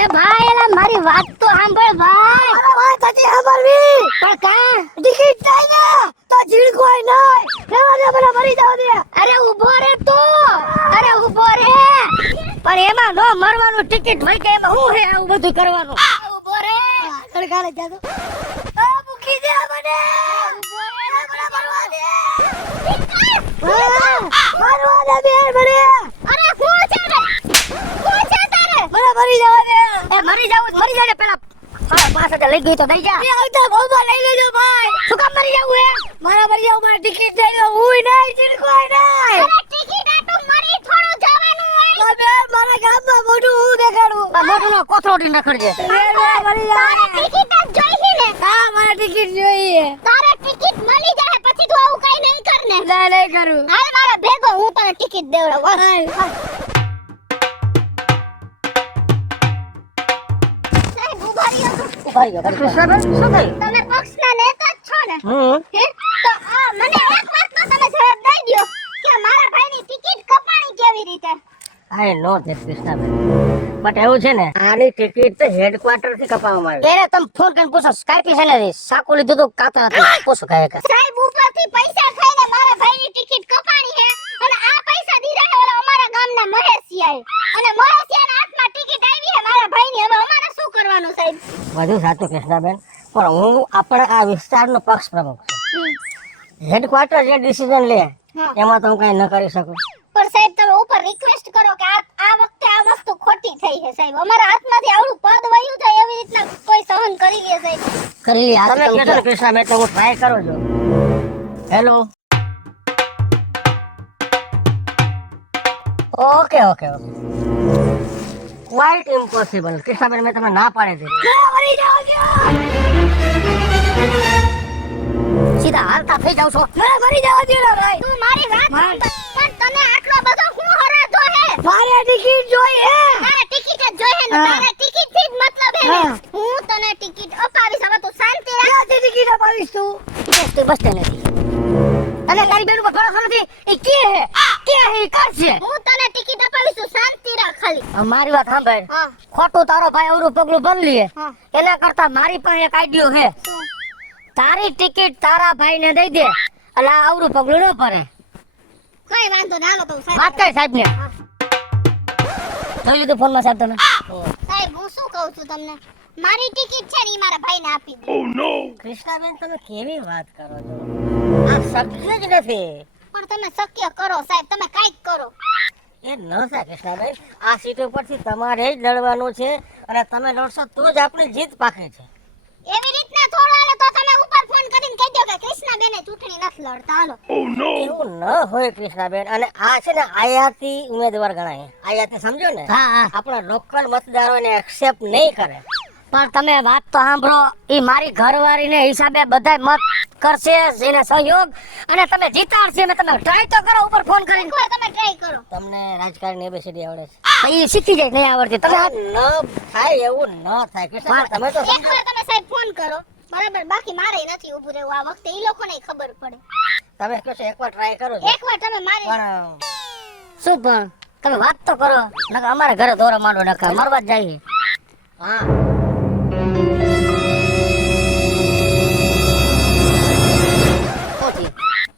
એ ભાઈ એલા મારી વાત તો સાંભળ ભાઈ. અરે વાત હતી સાંભળવી. પણ કા ટિકિટ થાય ને તો જીડકોય નહીં. રેવા દે મને મરી જાવ દે. અરે ઊભો રે તું. અરે ઊભો રે. પણ એમાં નો મરવાનું ટિકિટ હોય કે એમાં હું હે આવું બધું કરવાનું. ઊભો રે. સરકારે જાતો. આ મૂકી દે મને. ઊભો રે. મને મરવા દે. મરવા દે બેન મને. અરે શું છે રે? શું છે તારે? મને મરી જવા દે. એ મરી જાવ પેલા. હા 5000 લઈ ગઈ તો દઈ જા. એ આવતા બોબા લઈ લેજો ભાઈ. શું કામ મરી જાવું હે? મારા મરી જાવ મારી ટિકિટ લઈ લો. હુંય નહીં જીડકોય નહીં. અરે ટિકિટ આ તો મરી થોડું જવાનું હોય. બેન મારા ગામમાં મોઢું હું દેખાડું. મોટું નો કોથળોટી નખડજે. બેન મરી તારે જાય. ટિકિટ જ જોઈતી ને. હા મારે ટિકિટ જોઈએ. તારે ટિકિટ મળી જાય પછી તું આવું કઈ નહીં કર ને. ના નહીં કરું. હાલ મારા ભેગો હું તને ટિકિટ દેવડાવું. સાહેબ ઉભા રહ્યો તો. કૃષ્ણબેન શું થયું? તમે પક્ષના નેતા જ છો ને? હું હે? તો આ મને એક વાતનો તમે જવાબ દઈ દ્યો કે મારા ભાઈની ટિકિટ કપાણી કેવી રીતે? આઈ નો ધેટ કૃષ્ણબેન. બટ એવું છે ને આની ટિકિટ તો હેડક્વાર્ટર થી કપાવવામાં આવી. એને તમે ફોન કરીને પૂછો સ્કાર્પી છે ને સાકુ લીધું તો કાતર હતી પૂછો કાય કા. સાહેબ ઉપરથી પૈસા ખાઈને મારા ભાઈની ટિકિટ કપાણી છે અને આ પૈસા દીધા છે ઓલા અમારા ગામના મહેશિયાએ અને મહેશિયાના હાથમાં ટિકિટ આવી છે મારા ભાઈની. હવે અમારે શું કરવાનું સાહેબ? બધું સાચું કૃષ્ણબેન પણ હું આપણા આ વિસ્તારનો પક્ષ પ્રમુખ છું. હેડક્વાર્ટર જે ડિસિઝન લે હા. એમાં તો હું કઈ ન કરી શકું. પણ સાહેબ તમે ઉપર રિક્વેસ્ટ કરો કે આ વખતે આ વસ્તુ ખોટી થઈ છે સાહેબ. અમારા હાથમાંથી આવડું પદ વયું થાય એવી રીતના કોઈ સહન કરી લે સાહેબ. કરી લે તમે કહેશો ને કૃષ્ણબેન તો હું ટ્રાય કરું છું. Hello okay okay okay quite impossible Krishnaben મેં તમને ના પાડી દીધી. સીધા હાલતા થઈ જાવ છો. મને મરી જવા દે ને ભાઈ. તું મારી વાત સાંભળ. પણ તને આટલો બધો શું હરાજો હે? મારે ટિકિટ જોઈએ. તારે ટિકિટ જ જોઈએ ને. હા. તારે ટિકિટ થી જ મતલબ હે ને. હા. હું તને ટિકિટ અપાવીશ. હવે તું શાંતિ રાખ. ક્યાંથી ટિકિટ અપાવીશ તું? બસ તને નથી. અને તારી બેન ઉપર ભરોસો નથી. એ કે હે ઈ કરશે. હું તને ટિકિટ અપાવીશ. તું શાંતિ રાખ ખાલી. મારી વાત સાંભળ. હા. ખોટું તારો ભાઈ અવરું પગલું ભરી લે હા. એના કરતા મારી પાસે એક આઈડિયો છે. તારી ટિકિટ તારા ભાઈને દઈ દે એટલે આ અવરું પગલું ન ભરે. કઈ વાંધો ના. હાલો તો સાહેબ. વાત કરી સાહેબ ને જોઈ લીધું ફોનમાં સાહેબ તમે. સાહેબ હું શું કહું છું તમને? મારી ટિકિટ છે ને ઈ મારા ભાઈને આપી દે. કૃષ્ણાબેન તમે કેવી વાત કરો છો? આ શક્ય જ નથી. પણ તમે શક્ય કરો સાહેબ. તમે કાઈક કરો. એ ન થાય કૃષ્ણાબેન. આ સીટ ઉપરથી તમારે જ લડવાનું છે અને તમે લડશો તો જ આપણી જીત પાકે છે. એવી રીતના થોડો હાલે તો તમે ઉપર ફોન કરીને કહી દો કે કૃષ્ણાબેને ચૂંટણી નથી લડતા. હાલો. એવું ન હોય કૃષ્ણાબેન. અને આ છે ને આયાતી ઉમેદવાર ગણાય. આયાતી સમજો ને. હા હા. આપણા લોકલ મતદારોને એક્સેપ્ટ નહીં કરે. પણ તમે વાત તો સાંભળો. ઈ મારી ઘરવાળીને હિસાબે બધાય મત કરશે જેને સહયોગ અને તમે જીતાડશે ને. તમે ટ્રાય તો કરો ઉપર ફોન કરીને. તમે ટ્રાય કરો. તમને રાજકારણ એબીસીડી આવડે છે? ઈ શીખી જાય નહીં આવડતી. તમે ન થાય એવું ન થાય કૃષ્ણાબેન. તમે તો સમજો. એકવાર તમે સાહેબ ફોન કરો. બરાબર. બાકી મારે નથી ઊભું રહેવું આ વખતે. ઈ લોકોને ખબર પડે. તમે કહો છો એકવાર ટ્રાય કરો છો. એકવાર તમે મારી પણ શું પણ તમે વાત તો કરો. નકર અમારે ઘરે દોરો માંડો નખા મરવા જ જાય. હા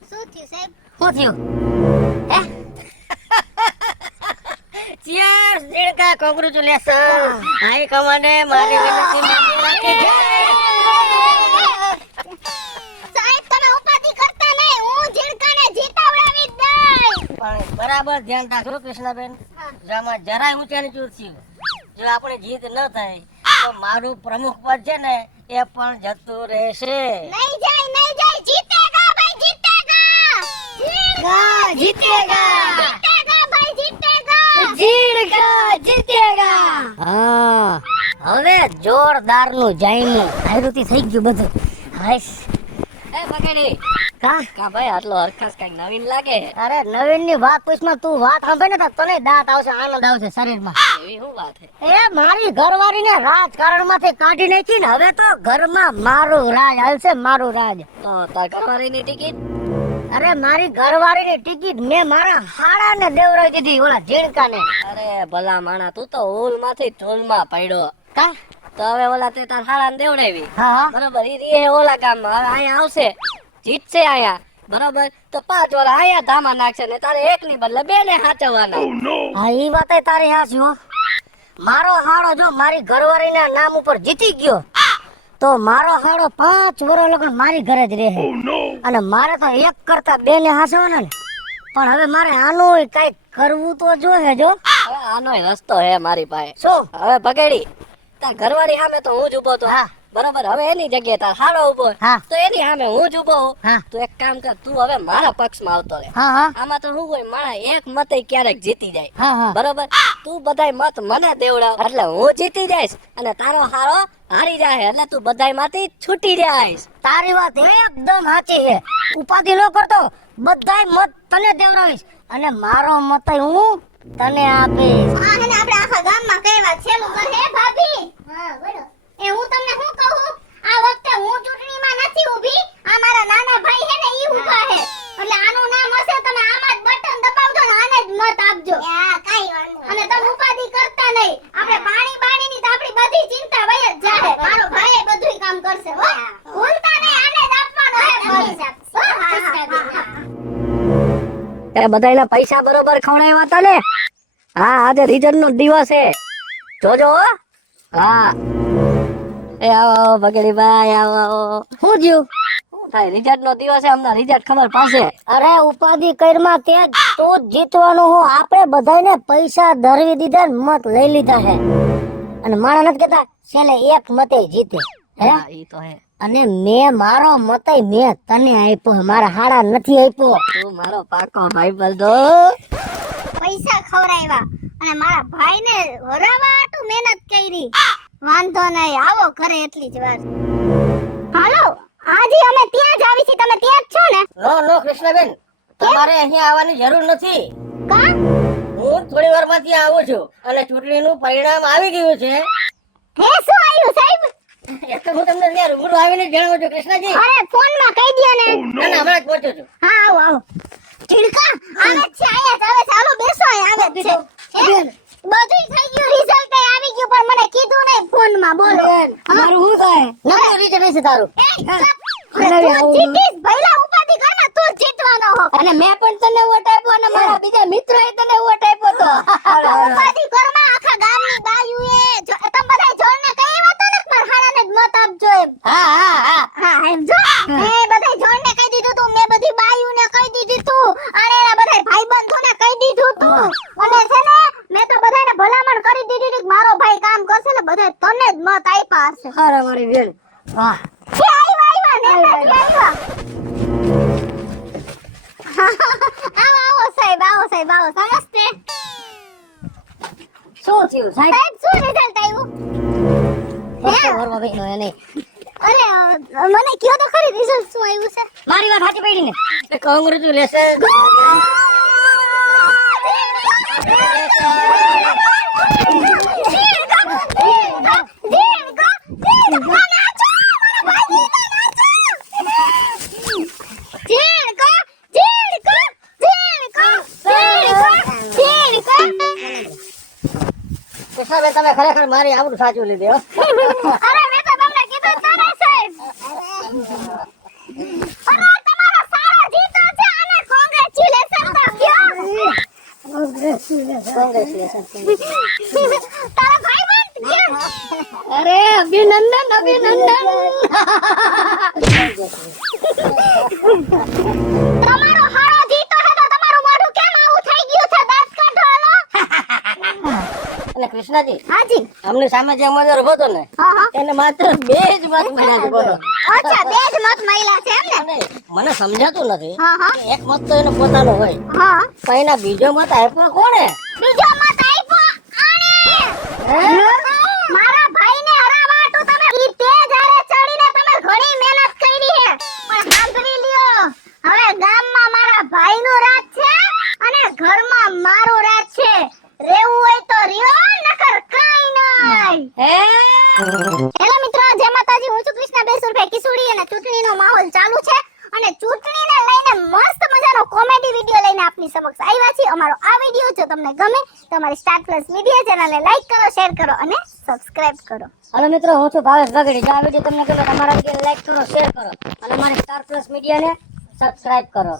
શું થયું સાહેબ? શું થયું? હે? ચીયર્સ જીણકા કોંગ્રેચ્યુલેશન. હાઈ કમાન્ડે મારી વિનંતી માની રાખી છે. સાહેબ તમે ઉપાધિ કરતા નહીં. હું જીણકાને જીતાવડાવી જ દઈશ. પણ બરાબર ધ્યાન રાખજો કૃષ્ણાબેન. જો આમાં જરાય ઊંચા નીચું થયું જો આપણે જીત ન થાય તો મારું પ્રમુખ પદ છે ને એ પણ જતું રહેશે. નહીં જાય નહીં જાય. જીતેગા ભાઈ જીતેગા. જીતેગા જીતેગા ભાઈ જીતેગા. જીણકા જીતેગા. હા હવે જોરદાર નું જાયનું આયરુતિ થઈ ગયું બધું. હાઈસ એ પકડી કા ભાઈ આટલો હરખાસ કઈ નવીન લાગે. અરે નવીન ની વાત પૂછમાં તું વાત સાંભળે ને તો તને દાંત આવશે, આનંદ આવશે શરીરમાં. એવી શું વાત છે? એ મારી ઘરવાળી ને રાજકારણ માંથી કાઢી નાખી ને હવે તો ઘરમાં મારું રાજ હાલશે. મારું રાજ. તો તાર ઘરવાળી ની ટિકિટ અરે મારી ઘરવાળીની ટિકિટ મેં મારા હાડાને દેવરાવી દીધી ઓલા ઝીણકાને. અરે ભલા માણા તું તો હોલમાંથી ઢોલમાં પડ્યો. કા તો હવે ઓલા તે તાર હાડાને દેવડાવી. હા બરોબર ઈ રે ઓલા ગામમાં હવે અહીંયા આવશે જીતશે અહીંયા બરોબર તો 5 વાળા અહીંયા ધામા નાખશે ને તારે એકની બદલે 2 ને હાચવવાના. હા ઈ વાતે તારી હાચી હો. મારો હાડો જો મારી ઘરવાળીના નામ ઉપર જીતી ગયો તો મારો હાડો 5 વર્ષ લગન મારી ઘરે જ રહે. અને મારે તો એક કરતા 2 ને હાચવાના ને. પણ હવે મારે આનું કઈક કરવું તો જોઈએ જો. હવે આનોય રસ્તો હે મારી પાસે. શું હવે બગેડી તાર ઘરવાળી સામે તો હું જ ઉભો તો. હા બરોબર હવે એની જગ્યાએ તાર હાડો ઉભો તો એની સામે હું જ ઉભો હું. તું એક કામ કર તું હવે મારા પક્ષમાં આવતો રહે. આમાં તો શું હોય મારા એક મતે ક્યારેક જીતી જાય બરોબર. તું બધાય મત મને દેવડાવ એટલે હું જીતી જઈશ અને તારો હારો હારી જાય એટલે તું બધાય માંથી છૂટી જઈશ. તારી વાત એકદમ સાચી છે. ઉપાધિ ન કરતો બધાય મત તને દેવડાવીશ અને મારો મત હું તને આપીશ. હા અને આપણે આખા ગામમાં કહેવા છેલું કરે હે ભાભી. હા બોલો. એ હું તમને શું કહું આ વખતે હું ચૂંટણીમાં નથી ઊભી આ મારા નાના ભાઈ હે ને ઈ ઊભા હે એટલે આનું નામ હશે તમે આમાં જ બટન દબાવજો ને આને જ મત આપજો. હા કાઈ વાંધો અને તમે ઉપાધિ કરતા નહીં. આપણે પાણીની તો આપણી બધી ચિંતા વય જ જાહે. મારો ભાઈ બધુંય કામ કરશે હો. ભૂલતા નહીં આને જ આપવાનો હે એ બધાયના પૈસા બરોબર ખવડાવ્યા હતા ને. હા આજે રિઝલ્ટ નો દિવસ છે જોજો. હા એ આવો બગડી ભાઈ આવો. શું જ્યું શું થાય રિઝલ્ટ નો દિવસ છે અમને રિઝલ્ટ ખબર પડશે. અરે ઉપાધિ કરમાં તે તો જીતવાનું હું. આપણે બધાયને પૈસા ધરવી દીધા ને મત લઈ લીધા છે અને મારા નથી કેતા છેલ્લે એક મતે જીતે હે. ઈ તો હે અને મેં મારો મતે મેં તને આપ્યો મારા હાડા નથી આપ્યો. તું મારો પાકો ભાઈ બંધો. પૈસા ખવડાવ્યા અને મારા ભાઈને હરાવવા આટલું મહેનત કરી. વાંધો નહીં આવો ઘરે એટલી જ વાર. હાલો આજે અમે ત્યાં જ આવી છીએ તમે ત્યાં જ છો ને. નો કૃષ્ણબેન તમારે અહીંયા આવવાની જરૂર નથી. કા હું થોડી વારમાં ત્યાં આવું છું અને ચૂંટણીનું પરિણામ આવી ગયું છે. હે શું આવ્યું સાહેબ? એક તો હું તમને ત્યાં રૂબરૂ આવીને જણાવું છું કૃષ્ણજી. અરે ફોનમાં કહી દયો ને. ના ના હમણાં જ પહોંચ્યો છું. હા આવો આવો. ચીડકા આવે છે આયા આવે છે. હાલો બેસો અહીંયા આવે છે. બધું થઈ ગયું રિઝલ્ટ આવી ગયું પણ મને કીધું નહીં ફોનમાં. બોલો મારું શું થાય નતો રિઝલ્ટ છે તારું. જીતીશ ભઈલા ઉપાધિ કરમાં તું જીતવાનો હો. અને મેં પણ તને વોટ આપ્યો અને મારા બીજા મિત્રોએ તને વોટ આપ્યો તો. ઉપાધિ કરમાં આખા ગામની બાયુએ તમે બધા જોડને કહી આવ્યા હતા ને મારા હાડાને જ મત આપજો એમ. હા એમ જો એ બધા જોડને કહી દીધું તું. મેં બધી બાયુને કહી દીધું તું અને એના બધા ભાઈબંધોને કહી દીધું તું અને છે ને મેં તો બધાને ભલામણ કરી દીધી કે મારો ભાઈ કામ કરશે ને બધા તને જ મત આપ્યા હશે. અરે મારી બેન વાહ કે આવ્યા નેતાજી આવ્યા. આવો સાહેબ આવો નમસ્તે. શું થયું સાહેબ? સાહેબ શું રિઝલ્ટ આવ્યું? વરવા બેનો એને અરે મને કયો તો ખરી રિઝલ્ટ શું આવ્યું છે? મારી વાત સાચી પડી ને. કોંગ્રેચ્યુલેશન. કૃષ્ણાબેન તમે ખરેખર મારી આવડું સાચું લીધું. અરે મેં તો તમને કીધું તો ને સાહેબ. અરે તમારો સારો જીતો છે અને કોંગ્રેચ્યુલેશન તો કયો. કોંગ્રેચ્યુલેશન. તારા ભાઈબંધ કયો. અરે અભિનંદન. તમારો હારો જીતો છે તો તમારું મોઢું કેમ આવું થઈ ગયું છે? દાંત કાઢો હાલો. અને કૃષ્ણાજી હાજી અમને સામે જે ઉમેદવાર ઉભો હતો ને હા એને માત્ર 2 જ મત મળ્યા છે. બોલો અચ્છા 2 જ મત મળ્યા છે એમ ને. અને મને સમજાતું નથી હા કે એક મત તો એનો પોતાનો હોય હા પણ એના બીજો મત આપ્યો કોણે? બીજો મત આપ્યો આણે. મારા ભાઈને હરાવવા તો તમે ઈ તે જારે ચડીને તમે ઘણી મહેનત કરી હે પણ સાંભળી લ્યો હવે ગામમાં મારા ભાઈનું રાજ છે અને ઘરમાં મારું રાજ છે. રેવું હોય તો રહ્યો નકર કાઈ નહીં. હેલો મિત્રો જય માતાજી. હું છું કૃષ્ણા બેસુરભાઈ કિશોરી અને ચૂંટણીનો માહોલ ચાલુ છે અને ચૂંટણીને લઈને મસ્ત તમારી સમક્ષ આવ્યા છીએ. અમારો આ વિડીયો જો તમને ગમે તો અમારી સ્ટાર પ્લસ મીડિયા ચેનલને લાઈક કરો, શેર કરો અને સબસ્ક્રાઇબ કરો. હાલો મિત્રો, હું છું ભાવેશ બગડી. જો આ વિડીયો તમને ગમે તો અમારા વિડીયોને લાઈક કરો, શેર કરો અને અમારી સ્ટાર પ્લસ મીડિયાને સબસ્ક્રાઇબ કરો.